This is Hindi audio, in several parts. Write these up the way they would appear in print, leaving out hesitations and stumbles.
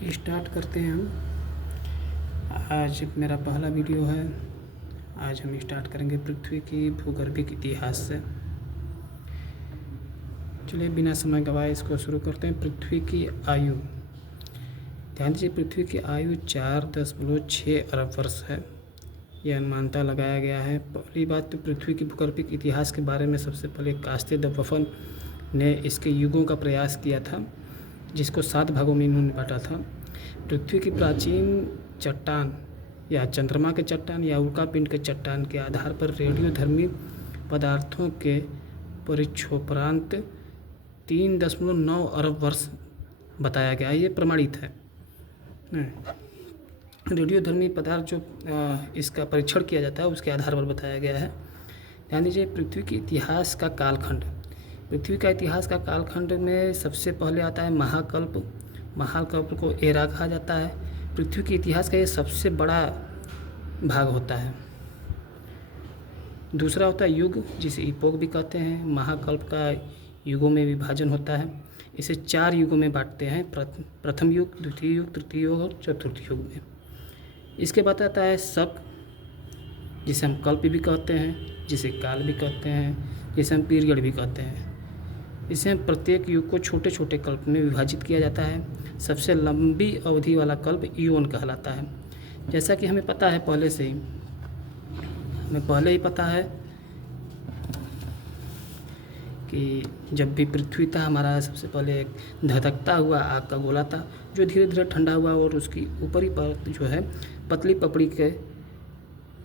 स्टार्ट करते हैं हम। आज मेरा पहला वीडियो है। आज हम स्टार्ट करेंगे पृथ्वी की भूगर्भिक इतिहास से। चलिए बिना समय गवाए इसको शुरू करते हैं। पृथ्वी की आयु, ध्यान दीजिए, पृथ्वी की आयु 4.6 अरब वर्ष है। यह अनुमानता लगाया गया है। पहली बात तो पृथ्वी की भूगर्भिक इतिहास के बारे में सबसे पहले कास्ते द बफन ने इसके युगों का प्रयास किया था, जिसको 7 भागों में इन्होंने बांटा था। पृथ्वी की प्राचीन चट्टान या चंद्रमा के चट्टान या उल्कापिंड के चट्टान के आधार पर रेडियोधर्मी पदार्थों के परिक्षोपरांत 3.9 अरब वर्ष बताया गया। ये प्रमाणित है। रेडियोधर्मी पदार्थ जो इसका परीक्षण किया जाता है उसके आधार पर बताया गया है। ध्यान दीजिए, पृथ्वी के इतिहास का कालखंड। पृथ्वी का इतिहास का कालखंड में सबसे पहले आता है महाकल्प। महाकल्प को एरा कहा जाता है। पृथ्वी के इतिहास का ये सबसे बड़ा भाग होता है। दूसरा होता है युग, जिसे इपोक भी कहते हैं। महाकल्प का युगों में विभाजन होता है। इसे 4 युगों में बांटते हैं, प्रथम युग, द्वितीय युग, तृतीय युग और चतुर्थ युग में। इसके बाद आता है शक, जिसे हम कल्प भी कहते हैं, जिसे काल भी कहते हैं, जिसे हम पीरियड भी कहते हैं। इसे प्रत्येक युग को छोटे छोटे कल्प में विभाजित किया जाता है। सबसे लंबी अवधि वाला कल्प ईओन कहलाता है। जैसा कि हमें पता है पहले से ही, हमें पहले ही पता है कि जब भी पृथ्वी था हमारा, सबसे पहले एक धधकता हुआ आग का गोला था, जो धीरे धीरे ठंडा हुआ और उसकी ऊपरी परत जो है पतली पपड़ी के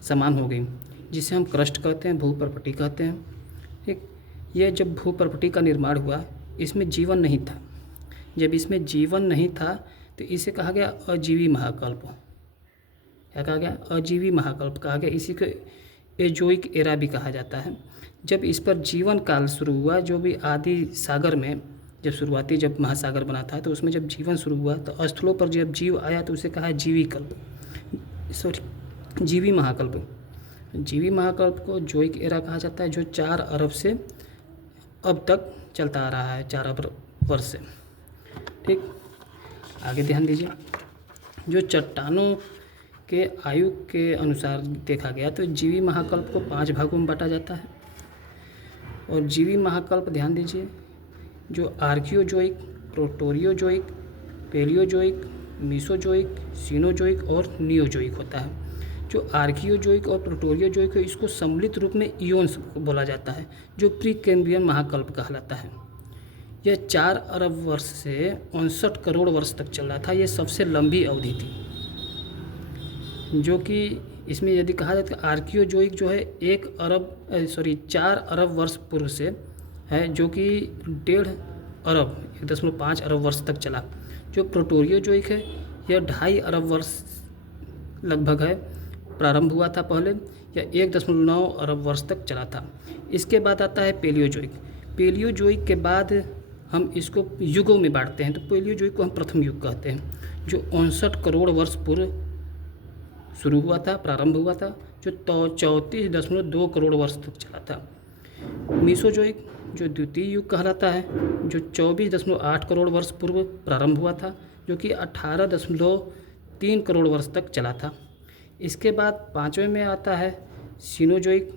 समान हो गई, जिसे हम क्रस्ट कहते हैं, भूपर्पटी कहते हैं। ठीक, यह जब भूपर्पटी का निर्माण हुआ, इसमें जीवन नहीं था। जब इसमें जीवन नहीं था तो इसे कहा गया अजीवी महाकल्प। क्या कहा गया? अजीवी महाकल्प कहा गया। इसी को एजोइक एरा भी कहा जाता है। जब इस पर जीवन काल शुरू हुआ, जो भी आदि सागर में जब महासागर बना था तो उसमें जब जीवन शुरू हुआ, तो स्थलों पर जब जीव आया तो उसे कहा जीवी कल्प, जीवी महाकल्प। जीवी महाकल्प को जोइक एरा कहा जाता है, जो 4 अरब से अब तक चलता आ रहा है, 4 अरब वर्ष से। ठीक, आगे ध्यान दीजिए। जो चट्टानों के आयु के अनुसार देखा गया तो जीवी महाकल्प को 5 भागों में बांटा जाता है। और जीवी महाकल्प, ध्यान दीजिए, जो आर्कियोजोइक, प्रोटोरियोजोइक, पेलियोजोइक, मीसोजोइक, सीनोजोइक और नियोजोइक होता है। जो आर्कियोजोइक और प्रोटोरियोजोइक है, इसको सम्मिलित रूप में इयोन्स बोला जाता है, जो प्री कैम्ब्रियन महाकल्प कहलाता है। यह 4 अरब वर्ष से 59 करोड़ वर्ष तक चल रहा था। यह सबसे लंबी अवधि थी, जो कि इसमें यदि कहा जाए तो आर्कियोजोइक जो है 4 अरब वर्ष पूर्व से है, जो कि 1.5 अरब वर्ष तक चला। जो प्रोटोरियोजोइक है, यह 2.5 अरब वर्ष लगभग है, प्रारंभ हुआ था पहले। यह 1.9 अरब वर्ष तक चला था। इसके बाद आता है पेलियोजोइक। पेलियोजोइक के बाद हम इसको युगों में बांटते हैं, तो पेलियोजोइक को हम प्रथम युग कहते हैं, जो 59 करोड़ वर्ष पूर्व शुरू हुआ था, प्रारंभ हुआ था, जो 34.2 करोड़ वर्ष तक चला था। मीसोजोइक जो द्वितीय युग कहलाता है, जो 24.8 करोड़ वर्ष पूर्व प्रारंभ हुआ था, जो कि 18.3 करोड़ वर्ष तक चला था। इसके बाद 5वें में आता है सीनोजोइक,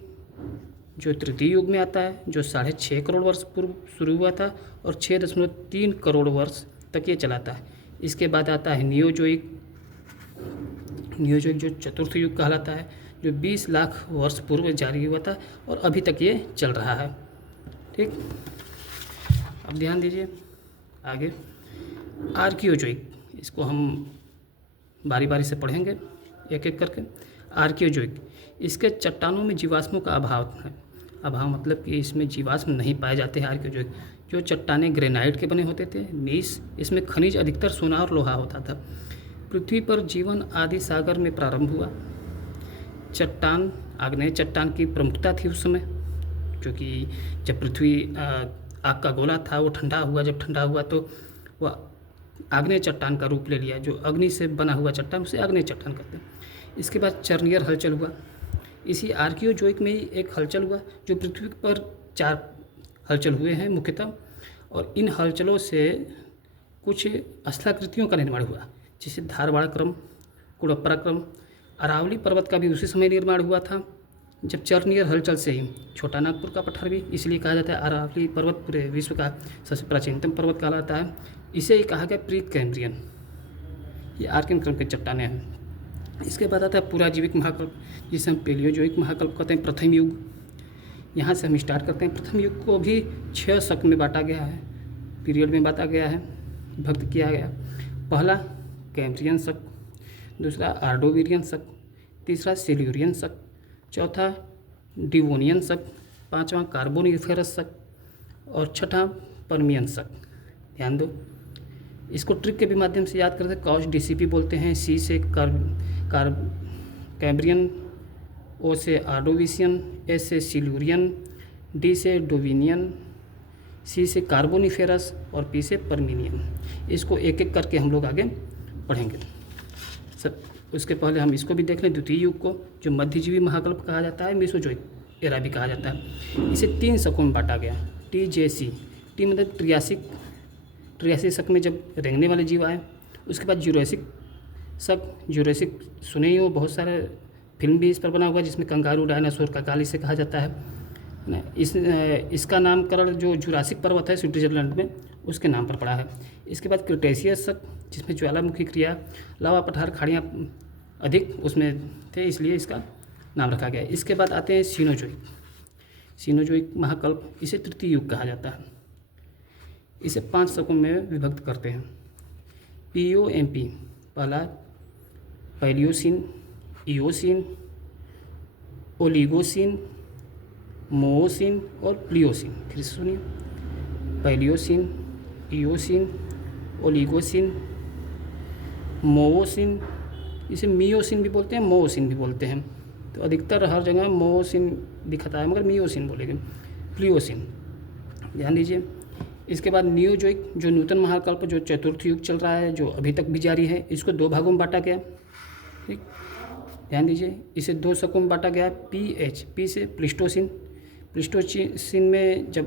जो तृतीय युग में आता है, जो 6.5 करोड़ वर्ष पूर्व शुरू हुआ था और 6.3 करोड़ वर्ष तक ये चला था। इसके बाद आता है नियोजोइक। नियोजोइक जो चतुर्थ युग कहलाता है, जो 20 लाख वर्ष पूर्व जारी हुआ था और अभी तक ये चल रहा है। ठीक, अब ध्यान दीजिए आगे। आर्कियोजोइक, इसको हम बारी बारी से पढ़ेंगे एक एक करके। आर्कियोजोइक, इसके चट्टानों में जीवाश्मों का अभाव है। अभाव मतलब कि इसमें जीवाश्म नहीं पाए जाते हैं। आर्कियोजोइक जो चट्टानें ग्रेनाइट के बने होते थे। नीस, इसमें खनिज अधिकतर सोना और लोहा होता था। पृथ्वी पर जीवन आदि सागर में प्रारंभ हुआ। चट्टान, आग्नेय चट्टान की प्रमुखता थी उस समय, क्योंकि जब पृथ्वी आग का गोला था, वो ठंडा हुआ। जब ठंडा हुआ तो वह आग्नेय चट्टान का रूप ले लिया। जो अग्नि से बना हुआ चट्टान, उसे आग्नेय चट्टान कहते हैं। इसके बाद चर्नियर हलचल हुआ। इसी आर्कियोजोइक में ही एक हलचल हुआ, जो पृथ्वी पर 4 हलचल हुए हैं मुख्यतः, और इन हलचलों से कुछ स्थलाकृतियों का निर्माण हुआ, जैसे धारवाड़ क्रम, कुड़प्परा क्रम। अरावली पर्वत का भी उसी समय निर्माण हुआ था जब चर्नियर हलचल से ही। छोटा नागपुर का पठार भी इसलिए कहा जाता है अरावली पर्वत पूरे विश्व का सबसे प्राचीनतम पर्वत कहलाता है। इसे ही कहा गया प्री कैम्ब्रियन। ये आर्कियन क्रम की चट्टानें हैं। इसके बाद आता है पुराजीविक महाकल्प, जिसे हम पेलियोजोइक महाकल्प कहते हैं, प्रथम युग। यहाँ से हम स्टार्ट करते हैं। प्रथम युग को भी 6 शक में बांटा गया है, पीरियड में बांटा गया है, विभक्त किया गया। पहला कैम्ब्रियन शक, दूसरा आर्डोविरियन शक, तीसरा सिल्यूरियन शक, चौथा डिवोनियन शक, पांचवा कार्बोनिफेरस शक और छठा पर्मियन शक। ध्यान दो, इसको ट्रिक के भी माध्यम से याद करते हैं। कॉस डीसीपी बोलते हैं, सी से कैम्ब्रियन, ओ से आर्डोविशियन, एस से सिल्यूरियन, डी से डोविनियन, सी से कार्बोनिफेरस और पी से पर्मिनियन। इसको एक एक करके हम लोग आगे पढ़ेंगे। सब उसके पहले हम इसको भी देख लें, द्वितीय युग को, जो मध्यजीवी महाकल्प कहा जाता है, मेसोजोइक एरा भी कहा जाता है। इसे 3 शकों में बांटा गया। टी जे सी, टी मतलब ट्रियासिक शक में जब रेंगने वाले जीव आए। उसके बाद जुरासिक शक, जुरासिक सुने ही हो, बहुत सारे फिल्म भी इस पर बना हुआ है, जिसमें कंगारू डायनासोर का काल इसे कहा जाता है। इसका नामकरण जो जुरासिक पर्वत है स्विट्जरलैंड में, उसके नाम पर पड़ा है। इसके बाद क्रिटेशियस शक, जिसमें ज्वालामुखी क्रिया, लावा पठार, खाड़ियाँ अधिक उसमें थे, इसलिए इसका नाम रखा गया है। इसके बाद आते हैं सीनोजोइक महाकल्प। इसे तृतीय युग कहा जाता है। इसे 5 शकों में विभक्त करते हैं। POMP, पहला पैलियोसिन, इयोसिन, ओलिगोसिन, मोओसिन और प्लियोसिन। फिर से सुनिए, पैलियोसिन, इयोसिन, ओलिगोसिन, मोओसिन, इसे मियोसिन भी बोलते हैं, मोओसिन भी बोलते हैं। तो अधिकतर हर जगह मोओसिन दिखाता है, मगर मियोसिन बोलेंगे। प्लियोसिन, ध्यान दीजिए। इसके बाद नियोजोइक, जो नूतन महाकल्प, जो चतुर्थ युग चल रहा है, जो अभी तक भी जारी है, इसको 2 भागों में बांटा गया। ठीक, ध्यान दीजिए। इसे 2 शकों में बांटा गया। पी से प्लिस्टोसिन में जब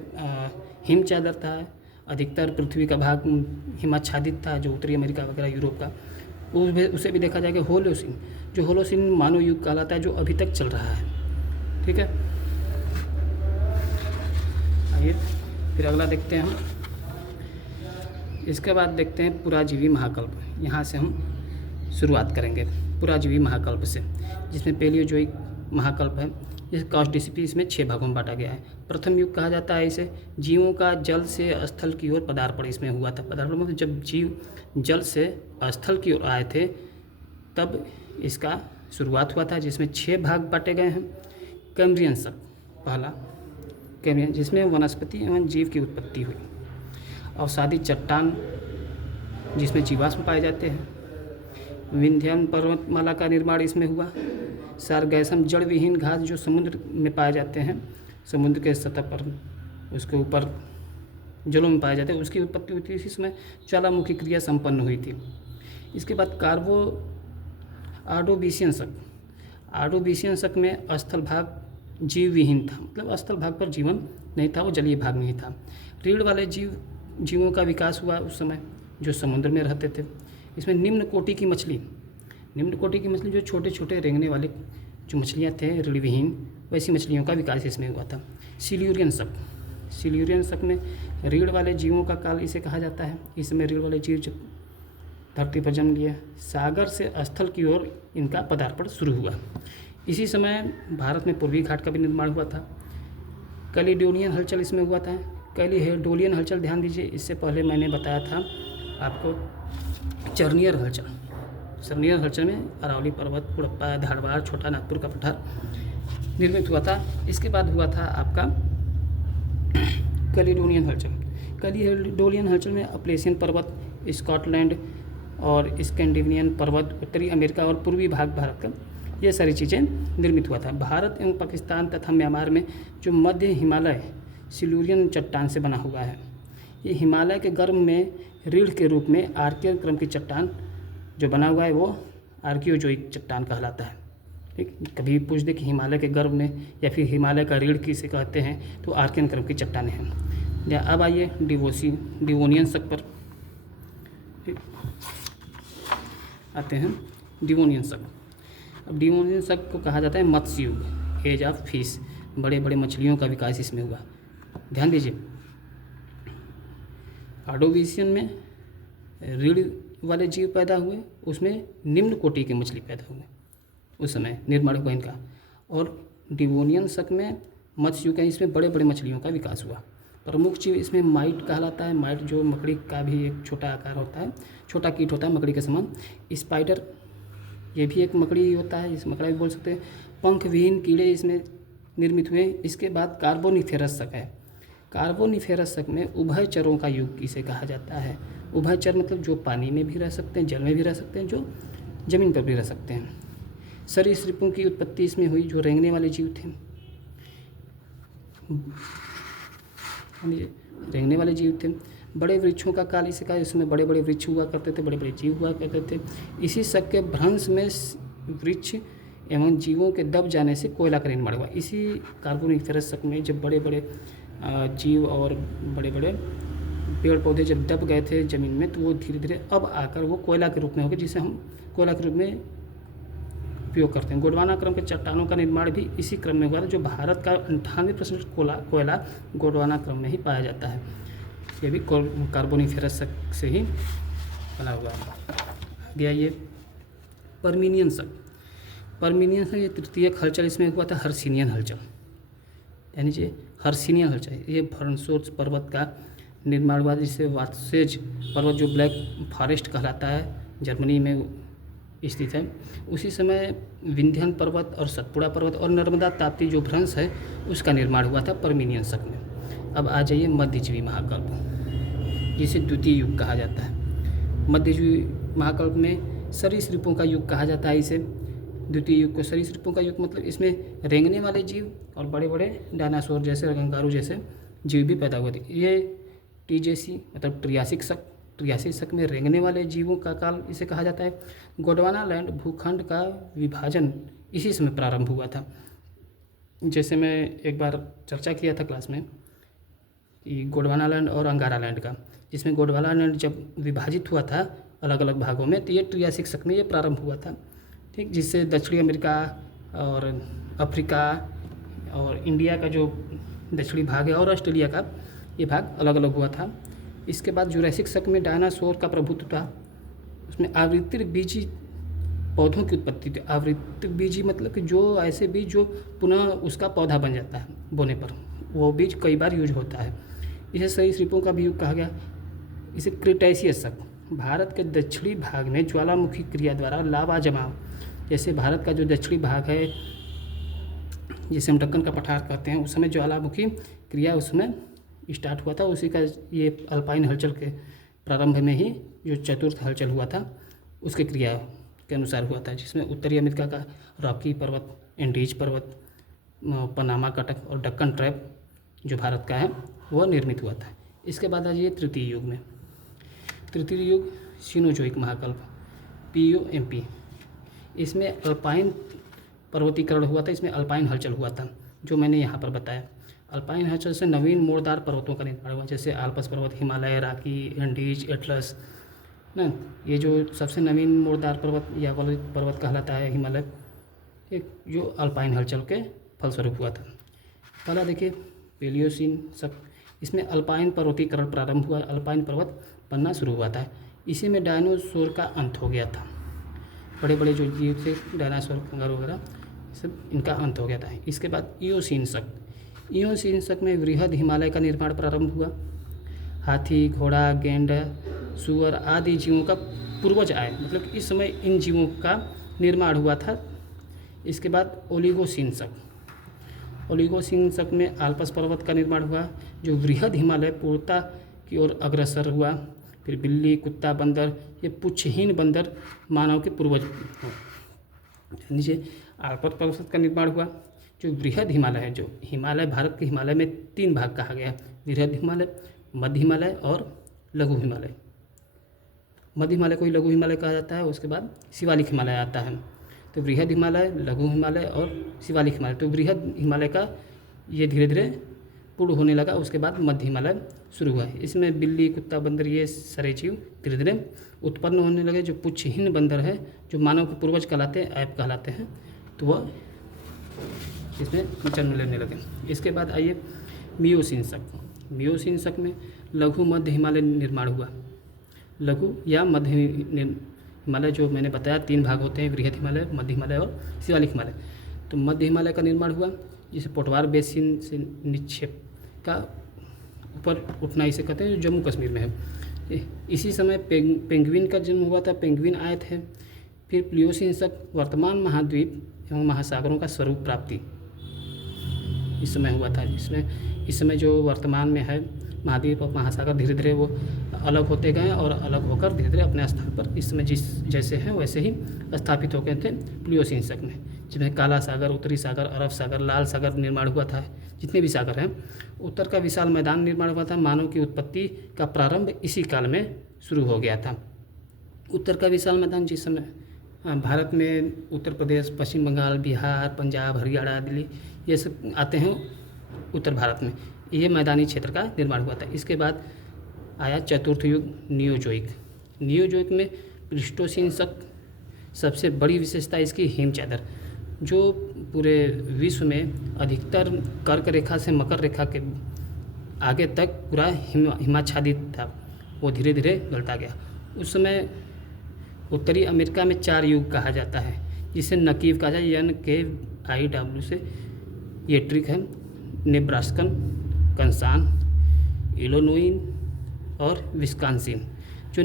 हिम चादर था, अधिकतर पृथ्वी का भाग हिमाच्छादित था, जो उत्तरी अमेरिका वगैरह यूरोप का, उसे भी देखा जाएगा। होलोसिन, जो होलोसिन मानव युग कहलाता है, जो अभी तक चल रहा है। ठीक है, आइए फिर अगला देखते हैं हम। इसके बाद देखते हैं पुराजीवी महाकल्प। यहाँ से हम शुरुआत करेंगे पुराजीवी महाकल्प से, जिसमें पेलियोजोइक महाकल्प है। इस कॉस्ट डीसीपी इसमें 6 भागों में बांटा गया है। प्रथम युग कहा जाता है इसे। जीवों का जल से स्थल की ओर पदार्पण इसमें हुआ था। पदार्पण मतलब जब जीव जल से स्थल की ओर आए थे, तब इसका शुरुआत हुआ था, जिसमें 6 भाग बांटे गए हैं। कैम्ब्रियन शक, पहला कैम्ब्रियन, जिसमें वनस्पति एवं जीव की उत्पत्ति हुई। अवसादी चट्टान, जिसमें जीवाश्म पाए जाते हैं। विंध्यन पर्वतमाला का निर्माण इसमें हुआ। सारगैसम, जड़ विहीन घास, जो समुद्र में पाए जाते हैं, समुद्र के सतह पर, उसके ऊपर जलों में पाए जाते हैं, उसकी उत्पत्ति हुई थी। इसी समय ज्वालामुखी क्रिया संपन्न हुई थी। इसके बाद आर्डोविशियन शक। आर्डोविशियन शक में स्थल भाग जीव विहीन था, मतलब स्थल भाग पर जीवन नहीं था, वो जलीय भाग में ही था। रीढ़ वाले जीवों का विकास हुआ उस समय, जो समुद्र में रहते थे। इसमें निम्न कोटि की मछली, जो छोटे छोटे रेंगने वाले जो मछलियाँ थे रीढ़ विहीन, वैसी मछलियों का विकास इसमें हुआ था। सिल्यूरियन शक में रीढ़ वाले जीवों का काल इसे कहा जाता है। इस समय रीढ़ वाले जीव जब धरती पर जन्म लिया, सागर से स्थल की ओर इनका पदार्पण शुरू हुआ। इसी समय भारत में पूर्वी घाट का भी निर्माण हुआ था। कैलिडोनियन हलचल इसमें हुआ था। कैलिडोनियन हलचल, ध्यान दीजिए, इससे पहले मैंने बताया था आपको चर्नियर हलचल में अरावली पर्वत, कुड़प्पा, धारवाड़, छोटा नागपुर का पठार निर्मित हुआ था। इसके बाद हुआ था आपका कैलिडोनियन हलचल में अपलेशियन पर्वत, स्कॉटलैंड और स्कैंडिनेवियन पर्वत, उत्तरी अमेरिका और पूर्वी भाग भारत का, ये सारी चीज़ें निर्मित हुआ था। भारत एवं पाकिस्तान तथा म्यांमार में जो मध्य हिमालय सिल्यूरियन चट्टान से बना हुआ है, ये हिमालय के गर्भ में रीढ़ के रूप में आर्कियन क्रम की चट्टान जो बना हुआ है, वो आर्कियोजोइक चट्टान कहलाता है। ठीक, कभी भी पूछ दे कि हिमालय के गर्भ में या फिर हिमालय का रीढ़ किसे कहते हैं, तो आर्कियन क्रम की चट्टानें हैं। अब आइए डिवोनियन शक पर। आते हैं डिवोनियन शक। अब डिवोनियन शक को कहा जाता है मत्स्य युग, एज ऑफ फिश, बड़े बड़े मछलियों का विकास इसमें हुआ। ध्यान दीजिए, ऑर्डोविशियन में रीढ़ वाले जीव पैदा हुए, उसमें निम्न कोटि की मछली पैदा हुए, उस समय निर्माण हुआ इनका। और डिवोनियन शक में मत्स्य युग है, इसमें बड़े बड़े मछलियों का विकास हुआ। प्रमुख जीव इसमें माइट कहलाता है। माइट जो मकड़ी का भी एक छोटा आकार होता है, छोटा कीट होता है मकड़ी के समान। स्पाइडर, ये भी एक मकड़ी होता है, इस मकड़ा भी बोल सकते हैं। पंख विहीन कीड़े इसमें निर्मित हुए। इसके बाद कार्बोनिफेरस शक है। कार्बोनिफेरस शक में उभयचरों का युग इसे कहा जाता है। उभयचर मतलब जो पानी में भी रह सकते हैं, जल में भी रह सकते हैं, जो जमीन पर भी रह सकते हैं। सरीसृपों की उत्पत्ति इसमें हुई, जो रेंगने वाले जीव थे, रेंगने वाले जीव थे। बड़े वृक्षों का काल इसे कहा, इसमें बड़े बड़े वृक्ष हुआ करते थे, बड़े बड़े जीव हुआ करते थे। इसी शक के भ्रंश में वृक्ष एवं जीवों के दब जाने से कोयला का निर्माण हुआ। इसी कार्बोनिफेरस शक में जब बड़े बड़े जीव और बड़े बड़े पेड़ पौधे जब दब गए थे ज़मीन में, तो वो धीरे धीरे अब आकर वो कोयला के रूप में हो गए, जिसे हम कोयला के रूप में उपयोग करते हैं। गोंडवाना क्रम के चट्टानों का निर्माण भी इसी क्रम में हुआ था, जो भारत का 98% कोयला गोंडवाना क्रम में ही पाया जाता है। ये भी कार्बोनिफेरस शक से ही बना हुआ है। आगे आइए, पर्मिनियन शक। पर्मिनियन शक ये तृतीयक हलचल इसमें हुआ था, हर्षिनियन हलचल, यानी कि हर्षिनियन हलचल। ये भर्नसोस पर्वत का निर्माण हुआ, जिसे वात्सेज पर्वत जो ब्लैक फॉरेस्ट कहलाता है, जर्मनी में स्थित है। उसी समय विंध्यन पर्वत और सतपुड़ा पर्वत और नर्मदा ताप्ती जो भ्रंश है, उसका निर्माण हुआ था पर्मिनियन शक में। अब आ जाइए मध्यजीवी महाकल्प, जिसे द्वितीय युग कहा जाता है। मध्यजीवी महाकल्प में सरीसृपों का युग कहा जाता है इसे। द्वितीय युग को सरीसृपों का युग मतलब इसमें रेंगने वाले जीव और बड़े बड़े डायनासोर जैसे कंगारू जैसे जीव भी पैदा हुए थे। ये टीजेसी मतलब ट्रियासिक शक में रेंगने वाले जीवों का काल इसे कहा जाता है। गोंडवाना लैंड भूखंड का विभाजन इसी समय प्रारंभ हुआ था। जैसे मैं एक बार चर्चा किया था क्लास में कि गोंडवाना लैंड और अंगारा लैंड का, जिसमें गोंडवाना लैंड जब विभाजित हुआ था अलग अलग भागों में, तो ये ट्रियासिक शक में ये प्रारंभ हुआ था, ठीक। जिससे दक्षिणी अमेरिका और अफ्रीका और इंडिया का जो दक्षिणी भाग है और ऑस्ट्रेलिया का ये भाग अलग अलग हुआ था। इसके बाद जुरैसिक शक में डायनासोर का प्रभुत्व था। उसमें आवृत्ति बीजी पौधों की उत्पत्ति थी। आवृत्ति बीजी मतलब कि जो ऐसे बीज जो पुनः उसका पौधा बन जाता है बोने पर, वो बीज कई बार यूज होता है। इसे सरीसृपों का भी युग कहा गया। इसे क्रिटेशियस शक, भारत के दक्षिणी भाग में ज्वालामुखी क्रिया द्वारा लावा जमाव, जैसे भारत का जो दक्षिणी भाग है जिसे हम दक्कन का पठार कहते हैं, उस समय ज्वालामुखी क्रिया उसमें स्टार्ट हुआ था। उसी का ये अल्पाइन हलचल के प्रारंभ में ही जो चतुर्थ हलचल हुआ था उसके क्रिया के अनुसार हुआ था, जिसमें उत्तरी अमेरिका का रॉकी पर्वत, एंडीज पर्वत, पनामा कटक और दक्कन ट्रैप जो भारत का है वह निर्मित हुआ था। इसके बाद आ जाइए तृतीय युग में। तृतीय युग सीनोजोइक महाकल्प, POMP। इसमें अल्पाइन पर्वतीकरण हुआ था, इसमें अल्पाइन हलचल हुआ था जो मैंने यहाँ पर बताया। अल्पाइन हलचल से नवीन मोड़दार पर्वतों का निर्माण हुआ, जैसे आल्पस पर्वत, हिमालय, राकी, एंडीज, एटलस ना। ये जो सबसे नवीन मोड़दार पर्वत या वलित पर्वत कहलाता है हिमालय, एक जो अल्पाइन हलचल के फलस्वरूप हुआ था। पहला देखिए पेलियोसीन शक, इसमें अल्पाइन पर्वतीकरण प्रारंभ हुआ, अल्पाइन पर्वत बनना शुरू हुआ था। इसी में डायनासोर का अंत हो गया था। बड़े बड़े जो जीव थे डायनासोर, कंगारू वगैरह, सब इनका अंत हो गया था। इसके बाद इयोसीन शक, इयोसीन शक में वृहद हिमालय का निर्माण प्रारंभ हुआ। हाथी, घोड़ा, गेंडा, सुअर आदि जीवों का पूर्वज आए, मतलब इस समय इन जीवों का निर्माण हुआ था। इसके बाद ओलिगोसीन शक, ओलिगोसीन शक में आल्पस पर्वत का निर्माण हुआ, जो वृहद हिमालय पूर्णता की ओर अग्रसर हुआ। फिर बिल्ली, कुत्ता, बंदर, ये पुच्छहीन बंदर मानव के पूर्वज नीचे आल्पस पर्वत का निर्माण हुआ। जो वृहद हिमालय है, जो हिमालय भारत के हिमालय में 3 भाग कहा गया है, वृहद हिमालय, मध्य हिमालय और लघु हिमालय। मध्य हिमालय को ही लघु हिमालय कहा जाता है। उसके बाद शिवालिक हिमालय आता है। तो वृहद हिमालय, लघु हिमालय और शिवालिक हिमालय। तो वृहद हिमालय का ये धीरे धीरे पूर्ण होने लगा, उसके बाद मध्य हिमालय शुरू हुआ। इसमें बिल्ली, कुत्ता, बंदर ये सारे जीव धीरे धीरे उत्पन्न होने लगे। जो पुच्छहीन बंदर है, जो मानव के पूर्वज कहलाते हैं, ऐप कहलाते हैं, तो वह इसमें जन्म लेने लगे। इसके बाद आइए मियोसीन शक। मियोसीन शक में लघु मध्य हिमालय निर्माण हुआ। लघु या मध्य हिमालय जो मैंने बताया 3 भाग होते हैं, बृहद हिमालय, मध्य हिमालय और शिवालिक हिमालय। तो मध्य हिमालय का निर्माण हुआ, जिसे पोटवार बेसिन से निक्षेप का ऊपर उठना इसे कहते हैं, जो जम्मू कश्मीर में है। इसी समय पेंगुइन का जन्म हुआ था, पेंगुइन आए थे। फिर प्लियोसीन शक वर्तमान महाद्वीप एवं महासागरों का स्वरूप प्राप्ति इस समय हुआ था, जिसमें इस समय जो वर्तमान में है महाद्वीप और महासागर धीरे धीरे वो अलग होते गए और अलग होकर धीरे धीरे अपने स्थान पर इस समय जैसे हैं वैसे ही स्थापित हो गए थे प्लियोसीन शक में, जिसमें काला सागर, उत्तरी सागर, अरब सागर, लाल सागर निर्माण हुआ था। जितने भी सागर हैं, उत्तर का विशाल मैदान निर्माण हुआ था। मानव की उत्पत्ति का प्रारंभ इसी काल में शुरू हो गया था। उत्तर का विशाल मैदान जिस समय भारत में उत्तर प्रदेश, पश्चिम बंगाल, बिहार, पंजाब, हरियाणा, दिल्ली ये सब आते हैं उत्तर भारत में, ये मैदानी क्षेत्र का निर्माण हुआ था। इसके बाद आया चतुर्थ युग नियोजोइक। नियोजोइक में प्लीस्टोसीन शक सबसे बड़ी विशेषता इसकी हिम चादर, जो पूरे विश्व में अधिकतर कर्क रेखा से मकर रेखा के आगे तक पूरा हिमाच्छादित था, वो धीरे धीरे गलता गया। उस समय उत्तरी अमेरिका में 4 युग कहा जाता है, जिसे नकीव कहा जाए, NKIW से ये ट्रिक है। नेब्रास्कन, कंसान, इलोनोइन और विस्कॉन्सिन। जो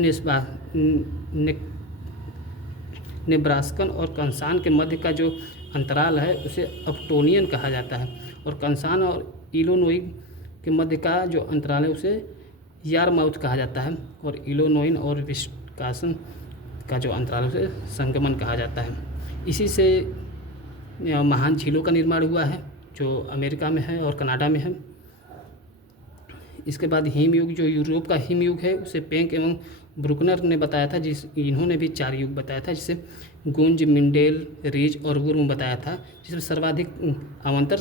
नेब्रास्कन और कंसान के मध्य का जो अंतराल है उसे अपटोनियन कहा जाता है, और कंसान और इलोनोई के मध्य का जो अंतराल है उसे यारमाउथ कहा जाता है, और इलोनोइन और विस्कॉन्सिन का जो अंतराल है उसे संगमन कहा जाता है। इसी से महान झीलों का निर्माण हुआ है, जो अमेरिका में है और कनाडा में है। इसके बाद हिम युग, जो यूरोप का हिम युग है, उसे पेंक एवं ब्रुकनर ने बताया था, इन्होंने भी 4 युग बताया था, जिसे गुंज, मिंडेल, रीज और वुर्म बताया था, जिसमें सर्वाधिक अवंतर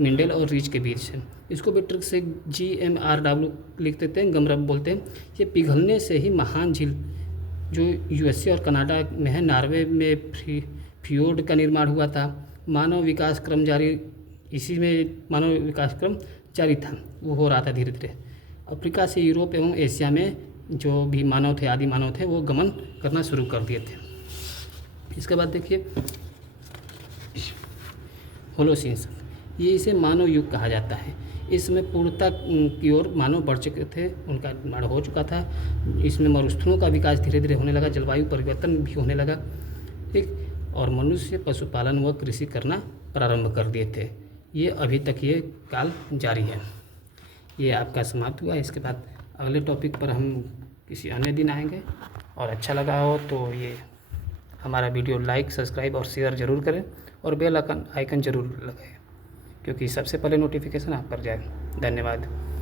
मिंडेल और रीज के बीच है। इसको भी ट्रिक से GMRW लिख देते हैं, गमरब बोलते हैं। ये पिघलने से ही महान झील जो USA और कनाडा में है, नॉर्वे में फ्योर्ड का निर्माण हुआ था। मानव विकास क्रम जारी, इसी में मानव विकास क्रम जारी था, वो हो रहा था धीरे धीरे। अफ्रीका से यूरोप एवं एशिया में जो भी मानव थे, आदि मानव थे, वो गमन करना शुरू कर दिए थे। इसके बाद देखिए होलोसीन शक, ये इसे मानव युग कहा जाता है। इसमें पूर्णता की ओर मानव बढ़ चुके थे, उनका निर्माण हो चुका था। इसमें मरुस्थलों का विकास धीरे धीरे होने लगा, जलवायु परिवर्तन भी होने लगा, ठीक, और मनुष्य पशुपालन व कृषि करना प्रारंभ कर दिए थे। ये अभी तक ये काल जारी है। ये आपका समाप्त हुआ। इसके बाद अगले टॉपिक पर हम किसी अन्य दिन आएंगे, और अच्छा लगा हो तो ये हमारा वीडियो लाइक, सब्सक्राइब और शेयर ज़रूर करें, और बेल आइकन ज़रूर लगाएं, क्योंकि सबसे पहले नोटिफिकेशन आप पर जाए। धन्यवाद।